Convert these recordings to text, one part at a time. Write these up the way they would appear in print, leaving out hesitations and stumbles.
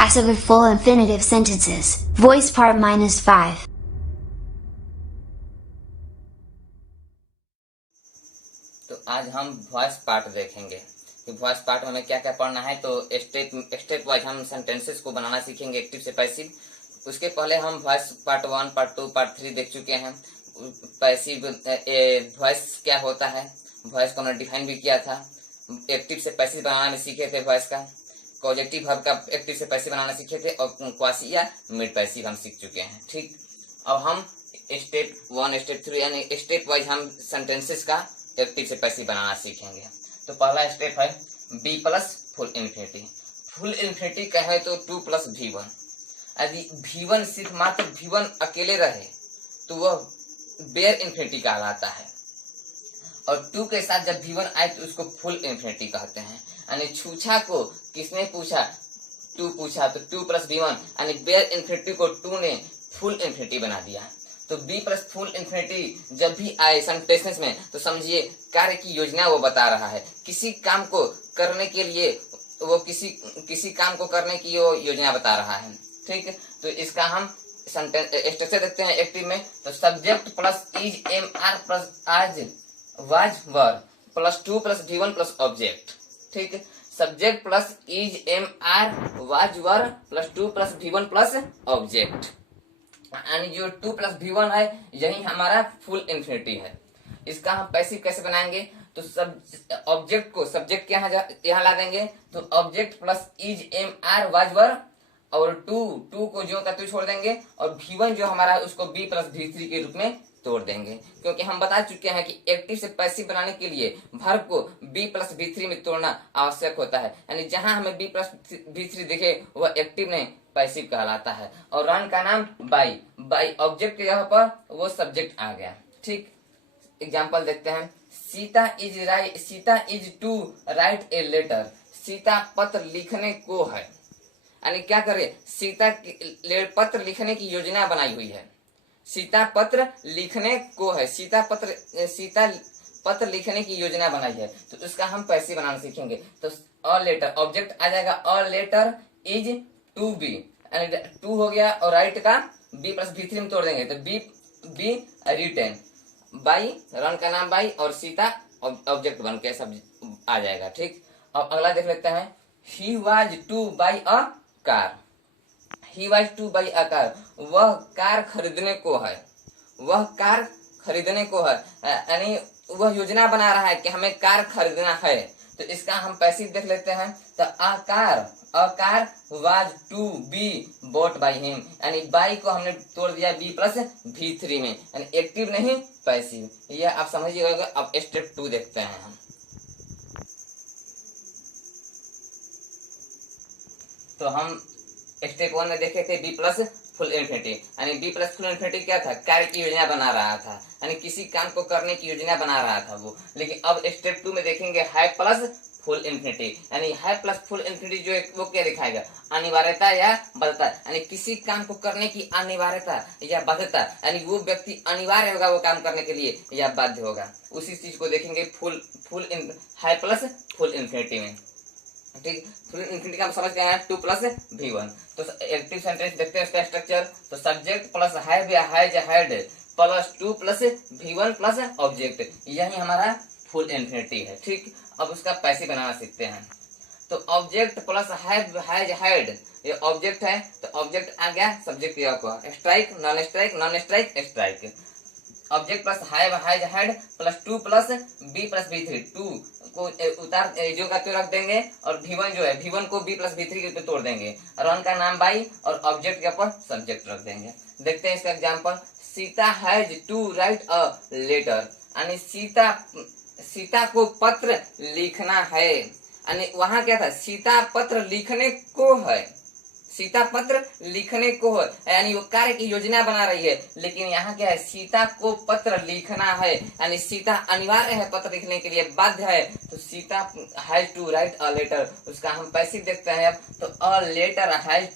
passive or full infinitive sentences. Voice part -5. तो आज हम वॉइस पार्ट देखेंगे कि वॉइस पार्ट में हमें क्या क्या पढ़ना है। तो स्टेप वाइज हम सेंटेंसेस को बनाना सीखेंगे, एक्टिव से पैसिव। उसके पहले हम वॉइस पार्ट 1, पार्ट 2, पार्ट 3 देख चुके हैं। पैसिव वॉइस क्या होता है, वॉइस को हमने डिफाइन भी किया था। एक्टिव से पैसिव बनाना भी सीखे थे वॉइस का। पॉजिटिव वर्ब का एक्टिव से पैसिव बनाना सीखे थे और क्वासी या मिड पैसिव हम सीख चुके हैं। ठीक, अब हम स्टेप 1, स्टेप 3 यानी स्टेप वाइज हम सेंटेंसेस का एक्टिव से पैसिव बनाना सीखेंगे। तो पहला स्टेप है B plus full infinity. Full infinity का है तो 2 + V1। यदि V1 सिर्फ मात्र V1 अकेले रहे तो वह बेयर इन्फिनिटी कहलाता है, और 2 के साथ जब V1 आए तो उसको फुल इन्फिनिटी कहते हैं। यानी छूछा को किसने पूछा, 2 पूछा, तो 2 + V1 यानी बेयर इन्फिनिटी को 2 ने फुल इन्फिनिटी बना दिया। तो बी प्लस फुल इन्फिनिटी जब भी आए सेंटेंस में तो समझिए कार्य की योजना वो बता रहा है। किसी काम को करने के लिए वो किसी काम को करने की वो योजना बता रहा है। ठीक, तो इसका हम स्ट्रक्चर देखते हैं एक्टिव में। तो subject plus is am are plus आज was were plus 2 + V1 plus object. ठीक, subject plus is am are was were plus 2 + V1 plus object. यानी जो 2 + V1 है यही हमारा फुल इन्फिनिटी है। इसका हम पैसिव कैसे बनाएंगे, तो सब ऑब्जेक्ट को सब्जेक्ट यहाँ ला देंगे। तो object plus is am are was were और 2 को जो का 2 छोड़ देंगे, और V1 जो हमारा है उसको B + V3 के रूप में तोड़ देंगे। क्योंकि हम बता चुके हैं कि एक्टिव से पैसिव बनाने के लिए वर्ब को B + V3 में तोड़ना आवश्यक होता है। यानी जहां हमें B + V3 दिखे वह एक्टिव नहीं पैसिव कहलाता है। और रन का नाम बाई ऑब्जेक्ट के जगह पर वो सब्जेक्ट आ गया। ठीक, एग्जाम्पल देखते हैं। Sita is to write a letter. Sita पत्र लिखने को है, यानी क्या करे, सीता पत्र लिखने की योजना बनाई हुई है। सीता पत्र लिखने को है, सीता पत्र लिखने की योजना बनाई है, तो उसका हम पैसिव बनाना सीखेंगे। तो अ लेटर ऑब्जेक्ट आ जाएगा, a letter is to be, यानी 2 हो गया, और राइट का B + V3 में तोड़ देंगे तो बी रिटेन बाई, रन का नाम बाई, और सीता ऑब्जेक्ट बन के सब आ जाएगा। ठीक, अब अगला देख लेते हैं। He was two by a car. He was two by a car, वह कार खरीदने को है। वह कार खरीदने को है, यानी वह योजना बना रहा है कि हमें कार खरीदना है। तो इसका हम पैसिव देख लेते हैं। तो a car was to be bought by him, यानी बाई को हमने तोड़ दिया B + V3 में, यानी एक्टिव नहीं पैसिव। ये आप समझिएगा। अब स्टेप 2 देखते हैं हम। तो हम स्टेप 1 में देखे थे B + फुल इन्फिनिटी, यानी B + फुल इन्फिनिटी क्या था, कार्य की योजना बना रहा था, यानी किसी काम को करने की योजना बना रहा था वो। लेकिन अब स्टेप 2 में देखेंगे हाई प्लस फुल इन्फिनिटी, यानी हाई प्लस फुल इन्फिनिटी जो है वो क्या दिखाएगा, अनिवार्यता या बाध्यता, यानी किसी काम को करने की अनिवार्यता या बाध्यता, यानी वो व्यक्ति अनिवार्य होगा वो काम करने के लिए या बाध्य होगा। उसी चीज को देखेंगे हाई प्लस फुल इन्फिनिटी में। ठीक, फुल इन्फिनिटी का हम समझ गए हैं 2 + V1। तो एक्टिव सेंटेंस देखते हैं इसका स्ट्रक्चर। तो सब्जेक्ट प्लस हैव या has had plus 2 + V1 plus object, यही हमारा फुल इन्फिनिटी है। ठीक, अब उसका पैसिव बनाना सीखते हैं। तो object plus have has had, ये ऑब्जेक्ट है तो ऑब्जेक्ट आ गया सब्जेक्ट को, strike non strike non strike strike. Object plus have has had plus 2 + B + V3, 2 को उतार जो का तो रख देंगे, और V1 जो है V1 को B + V3 के तोड़ देंगे, रन का नाम बाई, और ऑब्जेक्ट के ऊपर सब्जेक्ट रख देंगे। देखते हैं इसका example. Sita has to write a letter, यानी सीता को पत्र लिखना है, यानी वहां क्या था, सीता पत्र लिखने को है, सीता पत्र लिखने को है, यानी वो कार्य की योजना बना रही है। लेकिन यहाँ क्या है, सीता को पत्र लिखना है, यानी सीता अनिवार्य है पत्र लिखने के लिए, बाध्य है। तो Sita has to write a letter, उसका हम पैसिव देखते हैं। अब तो a letter has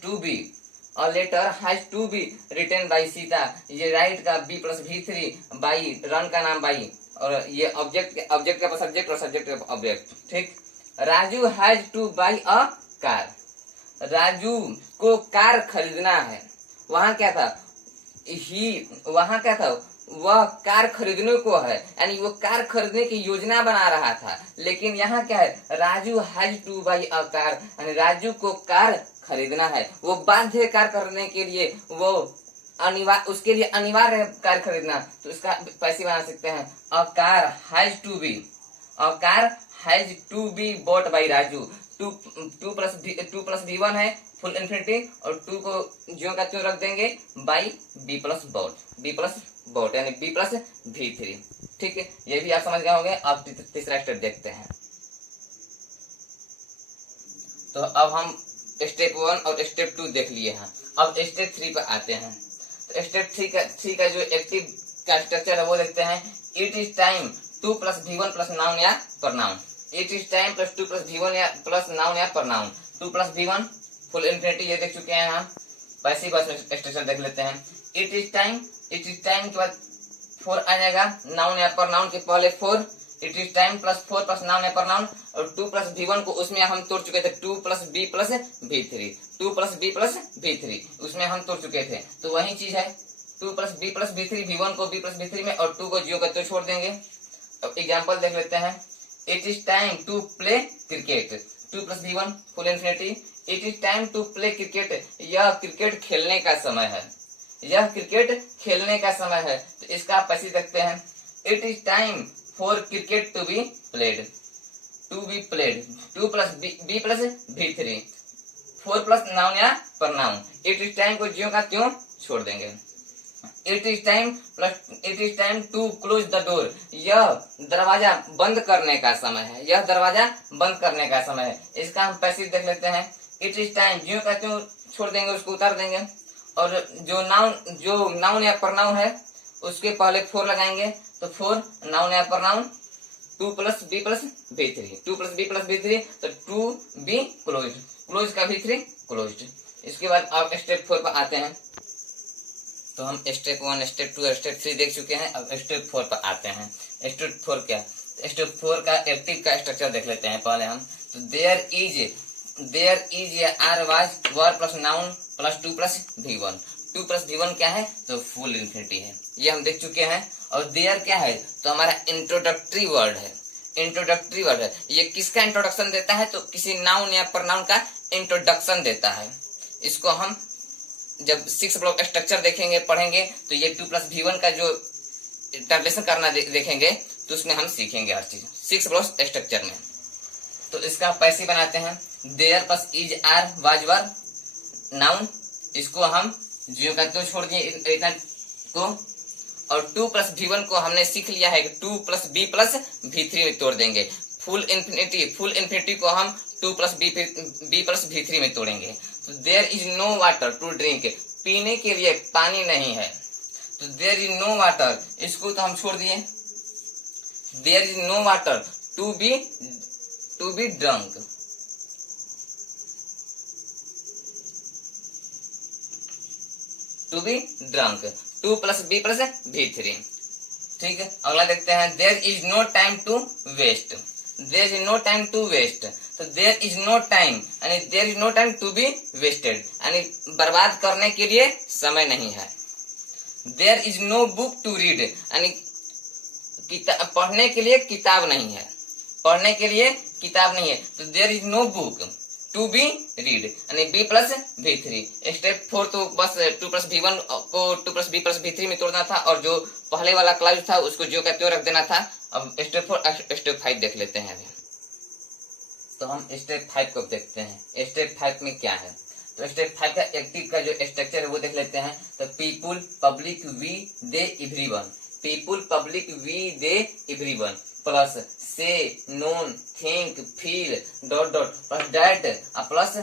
to be written by Sita, ये राइट का B + V3 बाई, रन का नाम बाई, और ये ऑब्जेक्ट का सब्जेक्ट और सब्जेक्ट का ऑब्जेक्ट। ठीक, Raju has two by a car, Raju को कार खरीदना है। वहां क्या था, वहां क्या था, वह कार खरीदने को है, यानी वो कार खरीदने की योजना बना रहा था। लेकिन यहाँ क्या है, Raju has two by a car, यानी राजू को कार खरीदना है, वो बाध्य है कार करने के लिए, वो उसके लिए अनिवार्य है कार खरीदना। तो इसका पैसे बना सकते हैं, a car has to be bought by Raju. To plus V1 है फुल इन्फिनिटी, और 2 को ज्यों का त्यों रख देंगे बाई बी प्लस बॉट यानी B प्लस V3। ठीक है, ये भी आप समझ गए होंगे। अब तीसरा स्टेप देखते हैं। तो अब हम स्टेप 1 और स्टेप 2 देख लिए हैं। अब स्टेप 3 पर आते हैं। तो स्टेप 3 का जो एक्टिव का स्ट्रक्चर है वो देखते हैं। It is time 2 plus V1 plus noun या pronoun. It is time plus 2 plus V1 या प्लस नाउन या pronoun. 2 plus V1 full infinitive ये देख चुके हैं हम। पैसिव स्ट्रक्चर देख लेते हैं। इट इज टाइम के बाद 4 आ जाएगा, नाउन या प्रनाउन के पहले 4। It is time plus 4 plus noun या प्रनाउन, और 2 प्लस V1 को उसमें हम तोड़ चुके थे 2 plus B plus V3। 2 plus B plus V3 उसमें हम तोड़ चुके थे, तो वही चीज है। 2 plus B plus V3, V1 को B प्लस V3 में, और 2 को जियो करते छोड़ देंगे। अब एग्जाम्पल देख लेते हैं। It is time to play cricket. 2 plus V1 full infinity. It is time to play cricket, यह क्रिकेट खेलने का समय है, यह क्रिकेट खेलने का समय है। तो इसका आप पैसे देखते हैं। It is time for cricket to be played. 2 plus B plus V3, 4 plus noun या प्रनाउन। इट इज टाइम को ज्यों का त्यों छोड़ देंगे। It is time to close the door, यह दरवाजा बंद करने का समय है, यह दरवाजा बंद करने का समय है। इसका हम पैसिव देख लेते हैं। इट इज टाइम ज्यों का त्यों छोड़ देंगे, उसको उतार देंगे, और जो नाउन या प्रनाउन है उसके पहले 4 लगाएंगे, तो 4 नाउन या pronoun. 2 plus B plus V3, 2 plus B plus V3, तो 2B क्लोज का V3 क्लोज्ड। इसके बाद आप स्टेप 4 पर आते हैं। तो हम स्टेप 1, स्टेप 2 और स्टेप 3 देख चुके हैं। अब स्टेप 4 पर आते हैं। स्टेप 4 क्या, स्टेप 4 का एक्टिव का स्ट्रक्चर देख लेते हैं पहले हम। तो देयर इज या are was were plus noun plus 2 plus V1। 2 plus V1 क्या है, तो फुल इन्फिनिटी है, ये हम देख चुके हैं। और देयर क्या है, तो हमारा इंट्रोडक्टरी वर्ड है। ये किसका इंट्रोडक्शन देता है, तो किसी नाउन या प्रनाउन का इंट्रोडक्शन देता है। इसको हम जब 6 ब्लॉक स्ट्रक्चर देखेंगे, पढ़ेंगे, तो ये 2 प्लस V1 का जो ट्रांसलेशन करना देखेंगे, तो उसमें हम सीखेंगे हर चीज 6 ब्लॉक स्ट्रक्चर में। तो इसका पैसे बनाते हैं। There plus is are was were noun, इसको हम जियो का तो छोड़ दिए इतना को, और 2 प्लस V1 को हमने सीख लिया है कि 2 प्लस B प्लस V3 में तोड़ देंगे। फुल इन्फिनिटी को हम 2 प्लस B प्लस V3 में तोड़ेंगे। तो there is no water to drink, पीने के लिए पानी नहीं है, तो देयर इज नो वाटर, इसको तो हम छोड़ दिए। There is no water to be drunk. To be drunk, 2 plus B plus V3। ठीक है, अगला देखते हैं। There is no time to waste. There is no time to waste, तो देयर इज नो टाइम, यानी there is no time to be wasted, यानी बर्बाद करने के लिए समय नहीं है। There is no book to read, यानी पढ़ने के लिए किताब नहीं है, पढ़ने के लिए किताब नहीं है। तो there is no book to be read, यानी B प्लस V3। स्टेप 4 तो बस 2 प्लस V1 को 2 प्लस B प्लस V3 में तोड़ना था, और जो पहले वाला क्लाउज था उसको जो का त्यों रख देना था। अब स्टेप 4 स्टेप 5 देख लेते हैं अभी। तो हम स्टेप 5 को देखते हैं। स्टेप 5 में क्या है, तो स्टेप 5 का एक्टिव का जो स्ट्रक्चर है वो देख लेते हैं। तो people public we they everyone, people public we they everyone plus say known think feel dot dot plus that plus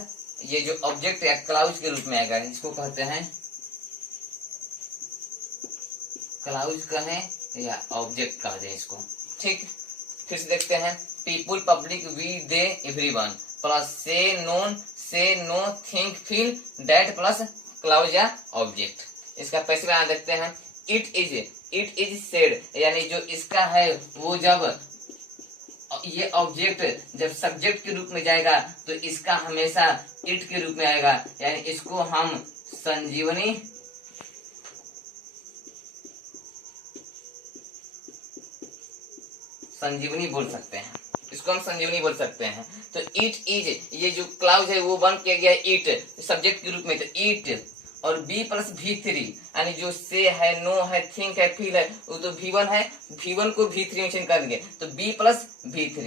ये जो ऑब्जेक्ट या क्लाउज के रूप में आएगा, इसको कहते हैं क्लाउज कहें या ऑब्जेक्ट कह दें इसको। ठीक, फिर से देखते हैं। People public we they everyone plus say know think feel that plus clause या ऑब्जेक्ट। इसका पैसे बना देखते हैं। इट इज सेड, यानी जो इसका है वो जब ये ऑब्जेक्ट जब सब्जेक्ट के रूप में जाएगा तो इसका हमेशा इट के रूप में आएगा, यानी इसको हम संजीवनी बोल सकते हैं, इसको हम संजीवनी बोल सकते हैं। तो इट इज, ये जो क्लाउज है वो बन किया गया इट सब्जेक्ट के रूप में, तो इट और बी प्लस V3 यानी जो से है, नो है, थिंक है, फील है, वो तो V1 है, V1 को V3 में चेंज कर देंगे तो B प्लस V3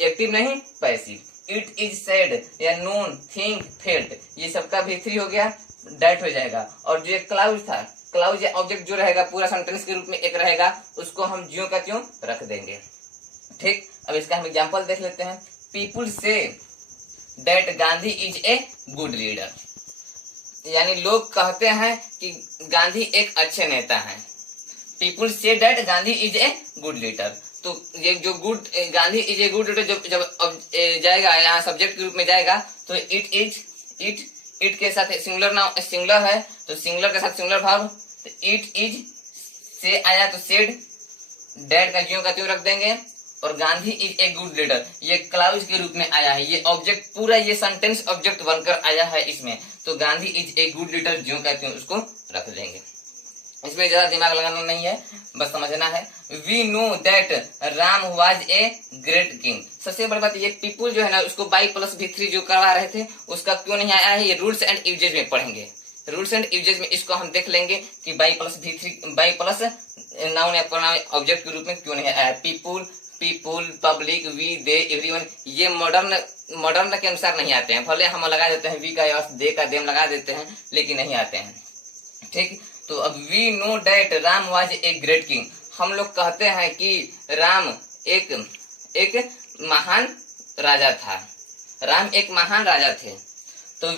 एक्टिव नहीं पैसिव। इट इज सेड या नोन, थिंक, फेल्ट, ये सबका V3 हो गया, डेट हो जाएगा। और जो एक क्लाउज था, क्लाउज या ऑब्जेक्ट जो रहेगा पूरा सेंटेंस के रूप में एक रहेगा, उसको हम ज्यों का त्यों रख देंगे। ठीक, अब इसका हम एग्जांपल देख लेते हैं। People say that Gandhi is a good leader, यानी लोग कहते हैं कि गांधी एक अच्छे नेता हैं। People say that Gandhi is a good leader, तो ये जो good, Gandhi is a good leader जब जाएगा यहाँ सब्जेक्ट के रूप में जाएगा तो इट इज, इट के साथ सिंगुलर नाउन, सिंगुलर है तो सिंगुलर के साथ सिंगुलर भाव, तो इट इज से आया तो सेड, डैड का ज्यों का त्यों रख देंगे, और Gandhi is a good leader ये क्लाउज के रूप में आया है, ये ऑब्जेक्ट पूरा ये सेंटेंस ऑब्जेक्ट बनकर आया है इसमें, तो Gandhi is a good leader ज्यों का त्यों उसको रख देंगे। इसमें ज्यादा दिमाग लगाना नहीं है, बस समझना है। We know that Ram was a great king, सबसे बड़ी बात ये पीपुल जो है ना उसको बाई प्लस V3 जो करवा रहे थे उसका क्यों नहीं आया है, ये रूल्स एंड यूजेज में पढ़ेंगे। रूल्स एंड यूजेज में इसको हम देख लेंगे कि बाई प्लस नाउन या प्रोनाउन ऑब्जेक्ट के रूप में क्यों नहीं आया। People, public, we, they, everyone, ये मॉडर्न के अनुसार नहीं आते हैं, भले हम लगा देते हैं वी का यस, दे का देम लगा देते हैं, लेकिन नहीं आते हैं। ठीक, तो अब we know that Ram was a great king, हम लोग कहते हैं कि राम एक महान राजा था, राम एक महान राजा थे, तो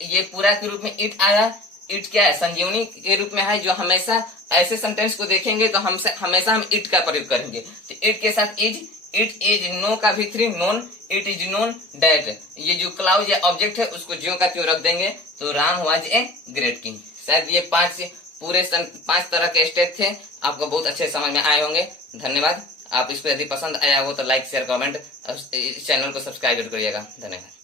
ये पूरा के रूप में इट आया। इट क्या है, संजीवनी के रूप में है, जो हमेशा ऐसे सेंटेंस को देखेंगे तो हमेशा हम इट का प्रयोग करेंगे, तो इट के साथ इज, इट इज, नो का V3 known, it is known that, ये जो क्लाउज या ऑब्जेक्ट है उसको ज्यों का त्यों रख देंगे, तो Ram was a great king. शायद ये 5 तरह के स्टेप थे, आपको बहुत अच्छे समझ में आए होंगे। धन्यवाद। आप इसको यदि पसंद आया हो तो लाइक, शेयर, कमेंट, इस चैनल को सब्सक्राइब जरूर करिएगा। धन्यवाद।